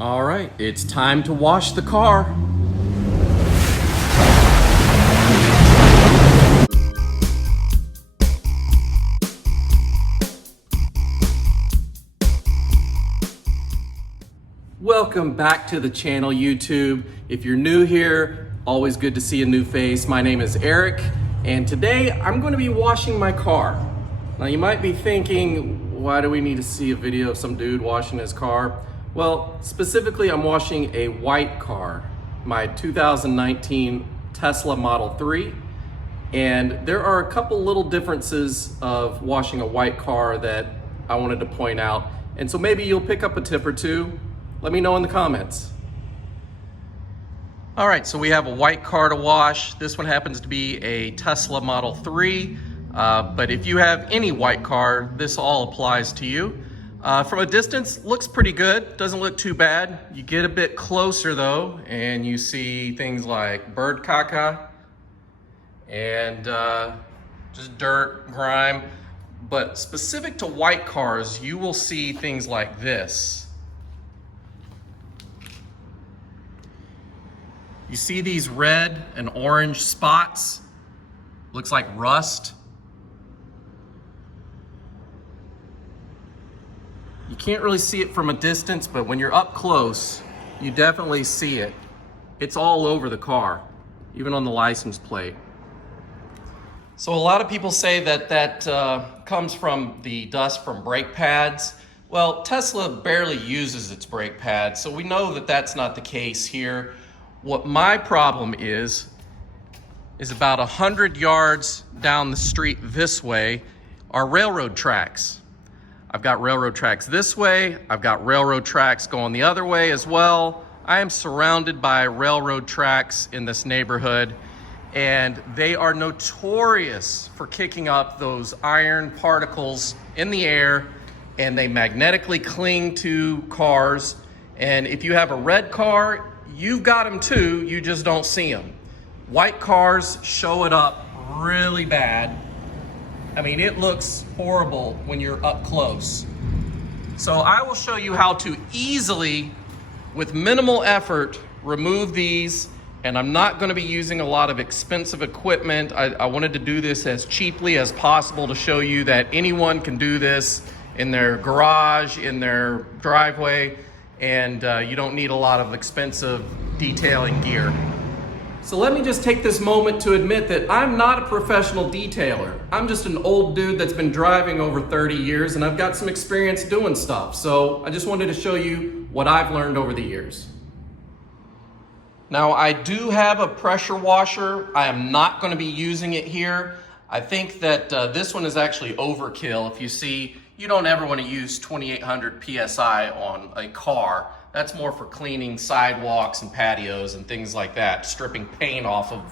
All right, it's time to wash the car. Welcome back to the channel, YouTube. If you're new here, always good to see a new face. My name is Eric, and today I'm going to be washing my car. Now you might be thinking, why do we need to see a video of some dude washing his car? Well, specifically I'm washing a white car, my 2019 Tesla Model 3. And there are a couple little differences of washing a white car that I wanted to point out. And so maybe you'll pick up a tip or two. Let me know in the comments. All right, so we have a white car to wash. This one happens to be a Tesla Model 3. But if you have any white car, this all applies to you. From a distance, looks pretty good. Doesn't look too bad. You get a bit closer though, and you see things like bird caca and just dirt, grime. But specific to white cars, you will see things like this. You see these red and orange spots? Looks like rust. You can't really see it from a distance, but when you're up close, you definitely see it. It's all over the car, even on the license plate. So a lot of people say that comes from the dust from brake pads. Well, Tesla barely uses its brake pads, so we know that that's not the case here. What my problem is about 100 yards down the street this way are railroad tracks. I've got railroad tracks this way. I've got railroad tracks going the other way as well. I am surrounded by railroad tracks in this neighborhood, and they are notorious for kicking up those iron particles in the air, and they magnetically cling to cars. And if you have a red car, you've got them too, you just don't see them. White cars show it up really bad. I mean, it looks horrible when you're up close. So I will show you how to easily, with minimal effort, remove these. And I'm not going to be using a lot of expensive equipment. I wanted to do this as cheaply as possible to show you that anyone can do this in their garage, in their driveway, and you don't need a lot of expensive detailing gear. So let me just take this moment to admit that I'm not a professional detailer. I'm just an old dude that's been driving over 30 years, and I've got some experience doing stuff. So I just wanted to show you what I've learned over the years. Now, I do have a pressure washer. I am not going to be using it here. I think that this one is actually overkill. If you see, you don't ever want to use 2800 PSI on a car. That's more for cleaning sidewalks and patios and things like that, stripping paint off of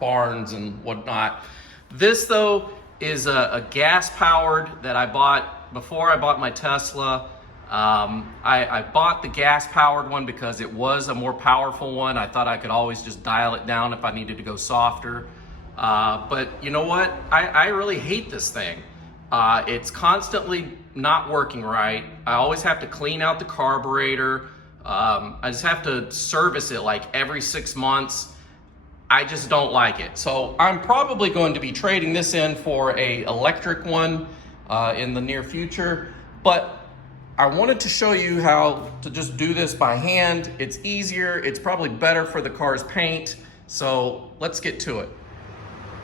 barns and whatnot. This though is a gas powered that I bought before I bought my Tesla. I bought the gas powered one because it was a more powerful one. I thought I could always just dial it down if I needed to go softer. But you know what? I really hate this thing. It's constantly not working right. I always have to clean out the carburetor. I just have to service it like every 6 months. I just don't like it. So I'm probably going to be trading this in for a electric one in the near future. But I wanted to show you how to just do this by hand. It's easier. It's probably better for the car's paint. So let's get to it.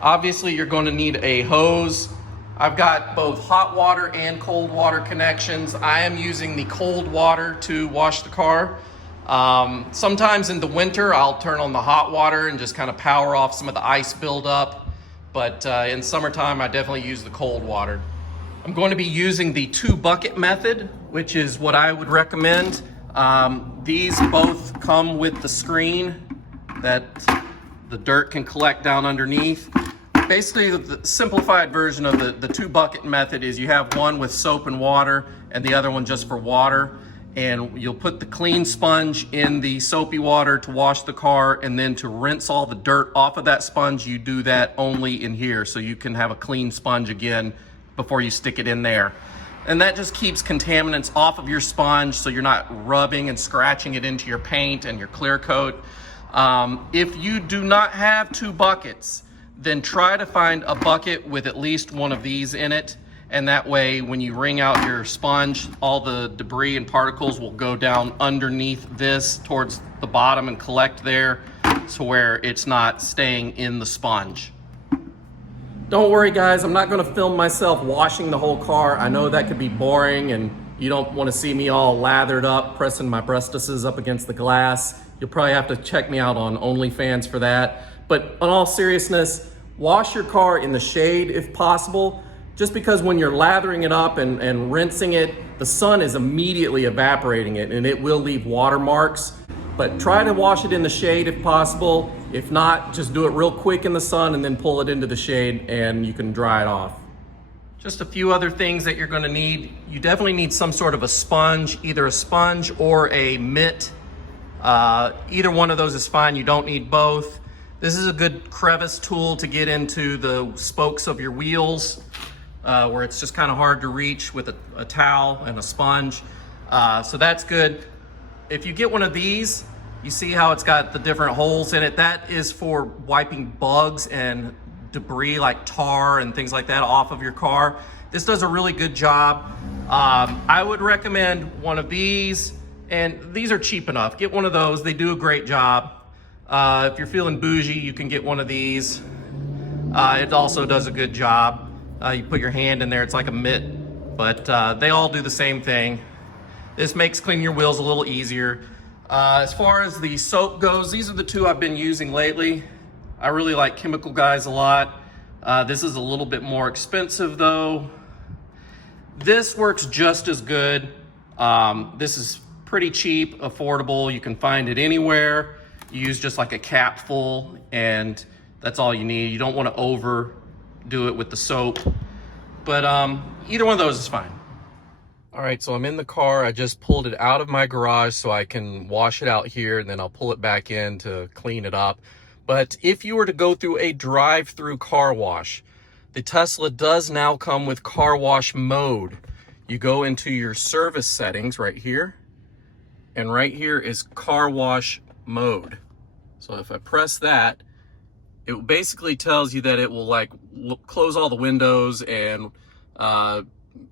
Obviously, you're going to need a hose. I've got both hot water and cold water connections. I am using the cold water to wash the car. Sometimes in the winter, I'll turn on the hot water and just kind of power off some of the ice buildup. But in summertime, I definitely use the cold water. I'm going to be using the 2-bucket method, which is what I would recommend. These both come with the screen that the dirt can collect down underneath. Basically, the simplified version of the 2-bucket method is you have one with soap and water and the other one just for water. And you'll put the clean sponge in the soapy water to wash the car, and then to rinse all the dirt off of that sponge, you do that only in here so you can have a clean sponge again before you stick it in there. And that just keeps contaminants off of your sponge so you're not rubbing and scratching it into your paint and your clear coat. If you do not have 2 buckets, then try to find a bucket with at least one of these in it. And that way, when you wring out your sponge, all the debris and particles will go down underneath this towards the bottom and collect there to where it's not staying in the sponge. Don't worry guys, I'm not gonna film myself washing the whole car. I know that could be boring and you don't wanna see me all lathered up, pressing my breastises up against the glass. You'll probably have to check me out on OnlyFans for that. But in all seriousness, wash your car in the shade if possible, just because when you're lathering it up and rinsing it, the sun is immediately evaporating it and it will leave watermarks. But try to wash it in the shade if possible. If not, just do it real quick in the sun and then pull it into the shade and you can dry it off. Just a few other things that you're gonna need. You definitely need some sort of a sponge, either a sponge or a mitt. Either one of those is fine, you don't need both. This is a good crevice tool to get into the spokes of your wheels, where it's just kind of hard to reach with a towel and a sponge. So that's good. If you get one of these, you see how it's got the different holes in it. That is for wiping bugs and debris like tar and things like that off of your car. This does a really good job. I would recommend one of these, and these are cheap enough. Get one of those, they do a great job. If you're feeling bougie, you can get one of these. It also does a good job. You put your hand in there, it's like a mitt, but they all do the same thing. This makes cleaning your wheels a little easier. As far as the soap goes, these are the 2 I've been using lately. I really like Chemical Guys a lot. This is a little bit more expensive though. This works just as good. This is pretty cheap, affordable. You can find it anywhere. You use just like a cap full and that's all you need. You don't want to overdo it with the soap, but either one of those is fine. All right, so I'm in the car. I just pulled it out of my garage so I can wash it out here and then I'll pull it back in to clean it up. But if you were to go through a drive-through car wash, the Tesla does now come with car wash mode. You go into your service settings right here, and right here is car wash mode. So if I press that, it basically tells you that it will like close all the windows and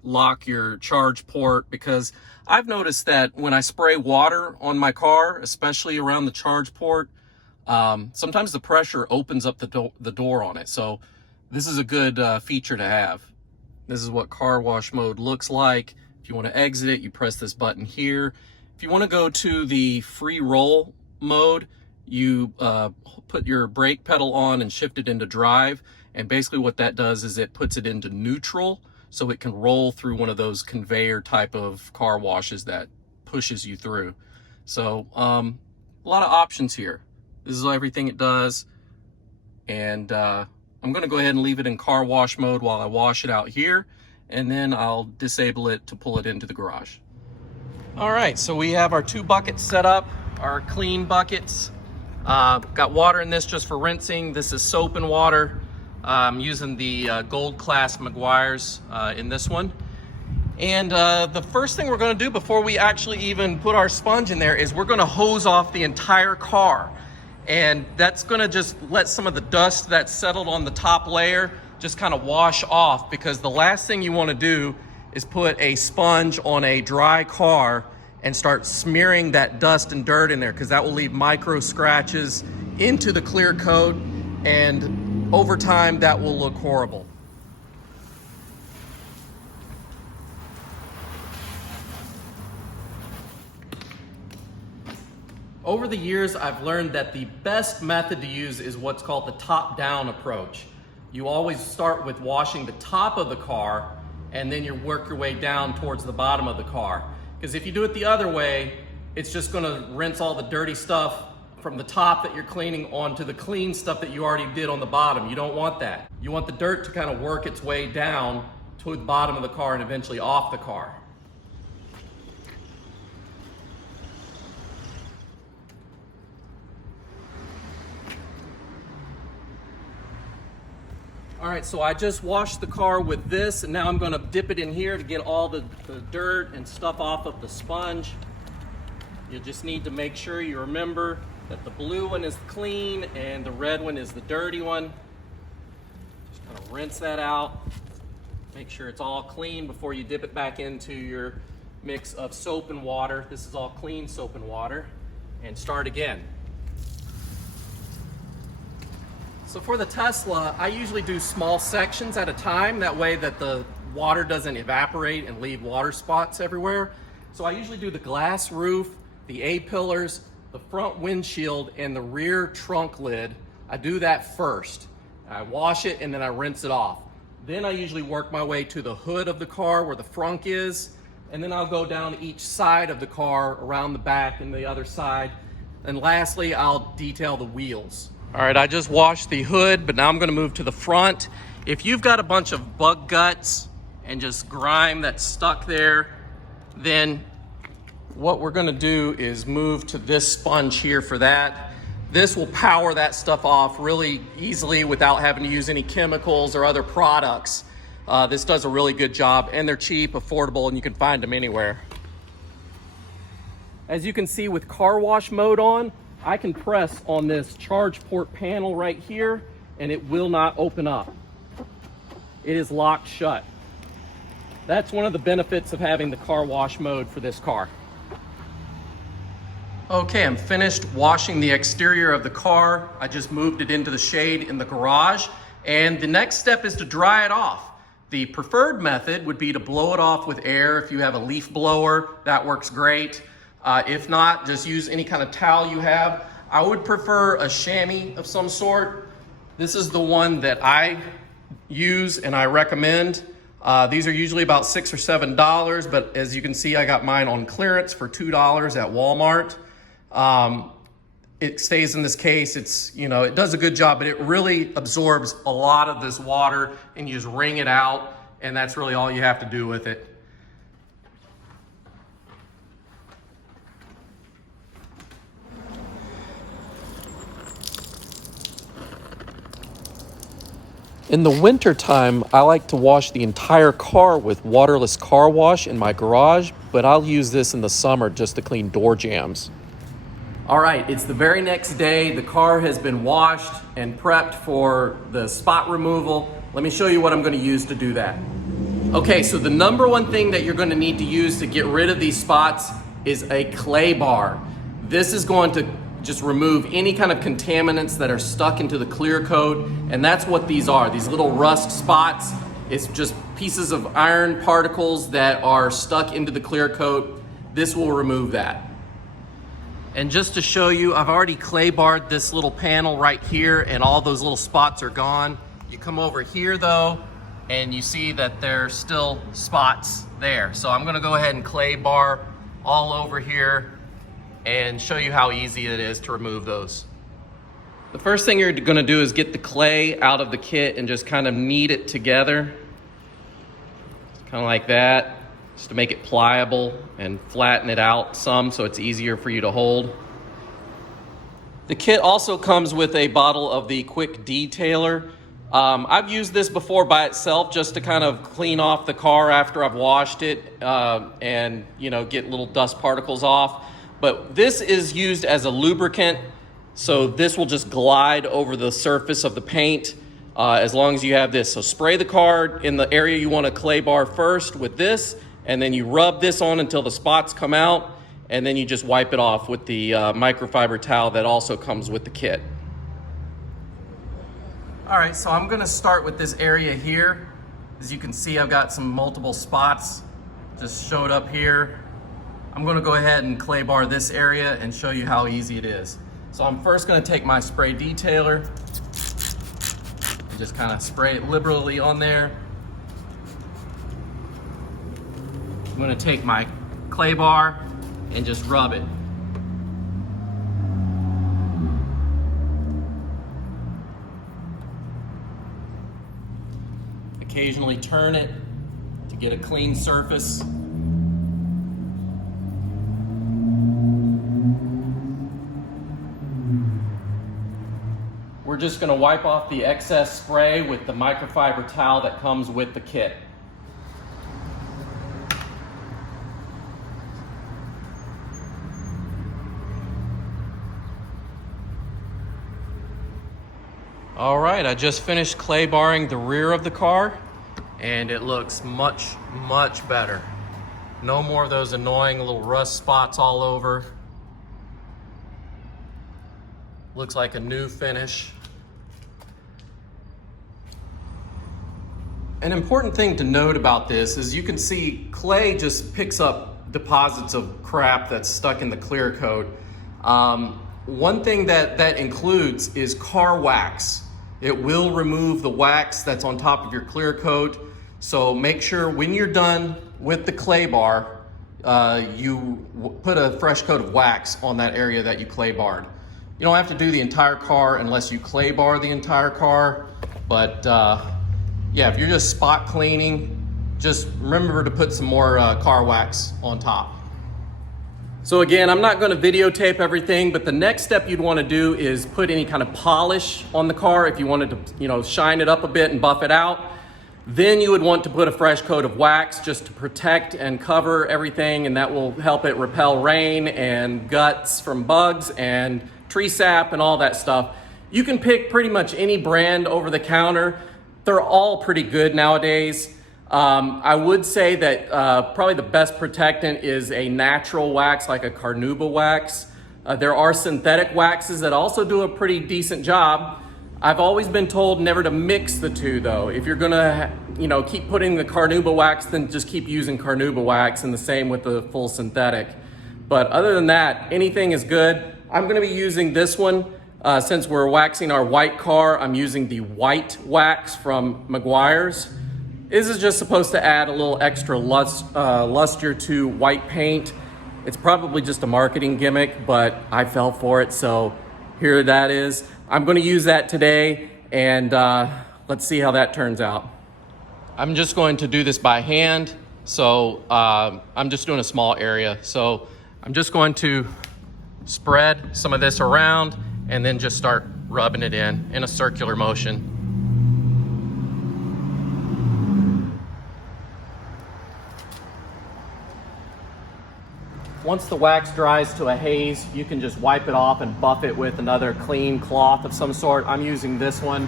lock your charge port, because I've noticed that when I spray water on my car, especially around the charge port, sometimes the pressure opens up the door on it. So this is a good feature to have. This is what car wash mode looks like. If you want to exit it, you press this button here. If you want to go to the free roll mode, you put your brake pedal on and shift it into drive. And basically what that does is it puts it into neutral, so it can roll through one of those conveyor type of car washes that pushes you through. So a lot of options here. This is everything it does. And I'm gonna go ahead and leave it in car wash mode while I wash it out here, and then I'll disable it to pull it into the garage. All right, so we have our 2 buckets set up, our clean buckets. Got water in this just for rinsing. This is soap and water. I'm using the Gold Class Meguiar's in this one. And the first thing we're gonna do before we actually even put our sponge in there is we're gonna hose off the entire car. And that's gonna just let some of the dust that's settled on the top layer just kind of wash off, because the last thing you wanna do is put a sponge on a dry car and start smearing that dust and dirt in there, because that will leave micro scratches into the clear coat, and over time that will look horrible. Over the years, I've learned that the best method to use is what's called the top-down approach. You always start with washing the top of the car, and then you work your way down towards the bottom of the car. Because if you do it the other way, it's just gonna rinse all the dirty stuff from the top that you're cleaning onto the clean stuff that you already did on the bottom. You don't want that. You want the dirt to kind of work its way down to the bottom of the car and eventually off the car. All right, so I just washed the car with this, and now I'm gonna dip it in here to get all the dirt and stuff off of the sponge. You just need to make sure you remember that the blue one is clean and the red one is the dirty one. Just kind of rinse that out. Make sure it's all clean before you dip it back into your mix of soap and water. This is all clean soap and water. And start again. So for the Tesla, I usually do small sections at a time. That way that the water doesn't evaporate and leave water spots everywhere. So I usually do the glass roof, the A-pillars, the front windshield, and the rear trunk lid. I do that first. I wash it and then I rinse it off. Then I usually work my way to the hood of the car where the frunk is, and then I'll go down each side of the car, around the back and the other side. And lastly, I'll detail the wheels. All right, I just washed the hood, but now I'm gonna move to the front. If you've got a bunch of bug guts and just grime that's stuck there, then what we're gonna do is move to this sponge here for that. This will power that stuff off really easily without having to use any chemicals or other products. This does a really good job, and they're cheap, affordable, and you can find them anywhere. As you can see with car wash mode on, I can press on this charge port panel right here and it will not open up. It is locked shut. That's one of the benefits of having the car wash mode for this car. Okay, I'm finished washing the exterior of the car. I just moved it into the shade in the garage, and the next step is to dry it off. The preferred method would be to blow it off with air. If you have a leaf blower, that works great. If not, just use any kind of towel you have. I would prefer a chamois of some sort. This is the one that I use and I recommend. These are usually about $6 or $7, but as you can see, I got mine on clearance for $2 at Walmart. It stays in this case. It's, it does a good job, but it really absorbs a lot of this water, and you just wring it out, and that's really all you have to do with it. In the winter time, I like to wash the entire car with waterless car wash in my garage, but I'll use this in the summer just to clean door jambs. All right, it's the very next day. The car has been washed and prepped for the spot removal. Let me show you what I'm going to use to do that. Okay, so the number one thing that you're going to need to use to get rid of these spots is a clay bar. This is going to just remove any kind of contaminants that are stuck into the clear coat, and that's what these are. These little rust spots, it's just pieces of iron particles that are stuck into the clear coat. This will remove that. And just to show you, I've already clay barred this little panel right here, and all those little spots are gone. You come over here though, and you see that there's still spots there. So I'm gonna go ahead and clay bar all over here and show you how easy it is to remove those. The first thing you're gonna do is get the clay out of the kit and just kind of knead it together. Kind of like that, just to make it pliable and flatten it out some so it's easier for you to hold. The kit also comes with a bottle of the Quick Detailer. I've used this before by itself just to kind of clean off the car after I've washed it and get little dust particles off. But this is used as a lubricant, so this will just glide over the surface of the paint as long as you have this. So spray the car in the area you want to clay bar first with this, and then you rub this on until the spots come out, and then you just wipe it off with the microfiber towel that also comes with the kit. All right, so I'm gonna start with this area here. As you can see, I've got some multiple spots just showed up here. I'm gonna go ahead and clay bar this area and show you how easy it is. So I'm first gonna take my spray detailer and just kind of spray it liberally on there. I'm gonna take my clay bar and just rub it. Occasionally turn it to get a clean surface. We're just gonna wipe off the excess spray with the microfiber towel that comes with the kit. All right, I just finished clay barring the rear of the car and it looks much, much better. No more of those annoying little rust spots all over. Looks like a new finish. An important thing to note about this is you can see clay just picks up deposits of crap that's stuck in the clear coat. One thing that includes is car wax. It will remove the wax that's on top of your clear coat. So make sure when you're done with the clay bar, you put a fresh coat of wax on that area that you clay barred. You don't have to do the entire car unless you clay bar the entire car. But yeah, if you're just spot cleaning, just remember to put some more car wax on top. So again, I'm not going to videotape everything, but the next step you'd want to do is put any kind of polish on the car if you wanted to, shine it up a bit and buff it out. Then you would want to put a fresh coat of wax just to protect and cover everything, and that will help it repel rain and guts from bugs and tree sap and all that stuff. You can pick pretty much any brand over the counter. They're all pretty good nowadays. I would say that probably the best protectant is a natural wax like a carnauba wax. There are synthetic waxes that also do a pretty decent job. I've always been told never to mix the two though. If you're gonna keep putting the carnauba wax, then just keep using carnauba wax, and the same with the full synthetic. But other than that, anything is good. I'm gonna be using this one. Since we're waxing our white car, I'm using the white wax from Meguiar's. This is just supposed to add a little extra luster to white paint. It's probably just a marketing gimmick, but I fell for it, so here that is. I'm gonna use that today, and let's see how that turns out. I'm just going to do this by hand, so I'm just doing a small area. So I'm just going to spread some of this around and then just start rubbing it in a circular motion. Once the wax dries to a haze, you can just wipe it off and buff it with another clean cloth of some sort. I'm using this one.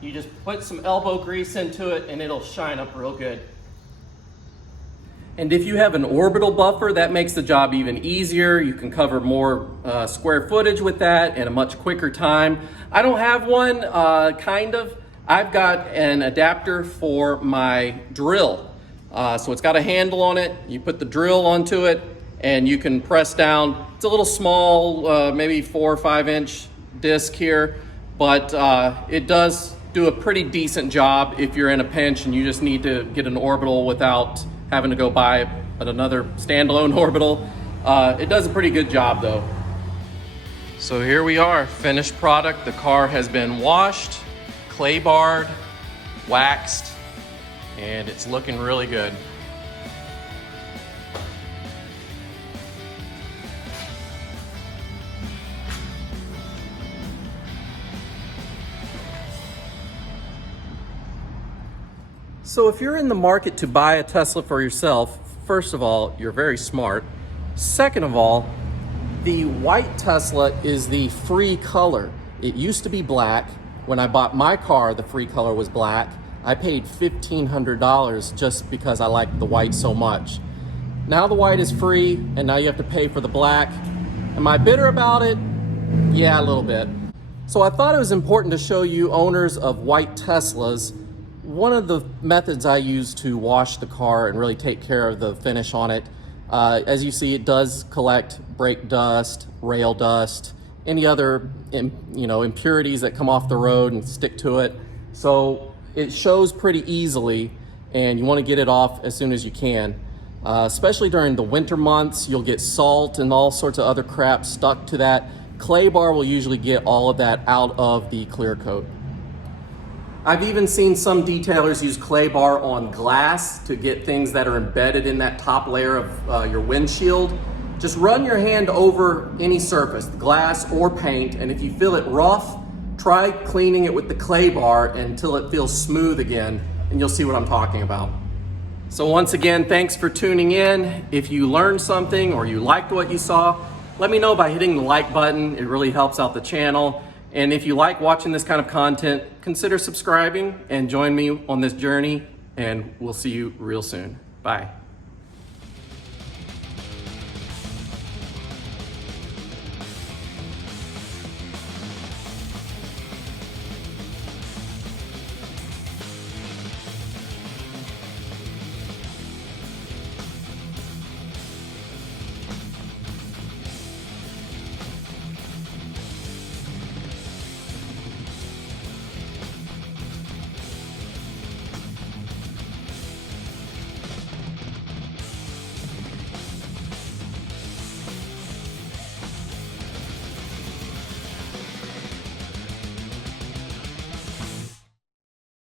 You just put some elbow grease into it and it'll shine up real good. And if you have an orbital buffer, that makes the job even easier. You can cover more square footage with that in a much quicker time. I don't have one, kind of. I've got an adapter for my drill. So it's got a handle on it. You put the drill onto it and you can press down. It's a little small, maybe 4 or 5 inch disc here, but it does do a pretty decent job if you're in a pinch and you just need to get an orbital without having to go buy another standalone orbital. It does a pretty good job though. So here we are, finished product. The car has been washed, clay barred, waxed, and it's looking really good. So if you're in the market to buy a Tesla for yourself, first of all, you're very smart. Second of all, the white Tesla is the free color. It used to be black. When I bought my car, the free color was black. I paid $1,500 just because I liked the white so much. Now the white is free, and now you have to pay for the black. Am I bitter about it? Yeah, a little bit. So I thought it was important to show you owners of white Teslas one of the methods I use to wash the car and really take care of the finish on it. As you see, it does collect brake dust, rail dust, any other impurities that come off the road and stick to it. So it shows pretty easily, and you want to get it off as soon as you can. Especially during the winter months, you'll get salt and all sorts of other crap stuck to that. Clay bar will usually get all of that out of the clear coat. I've even seen some detailers use clay bar on glass to get things that are embedded in that top layer of your windshield. Just run your hand over any surface, glass or paint, and if you feel it rough, try cleaning it with the clay bar until it feels smooth again, and you'll see what I'm talking about. So once again, thanks for tuning in. If you learned something or you liked what you saw, let me know by hitting the like button. It really helps out the channel. And if you like watching this kind of content, consider subscribing and join me on this journey, and we'll see you real soon. Bye.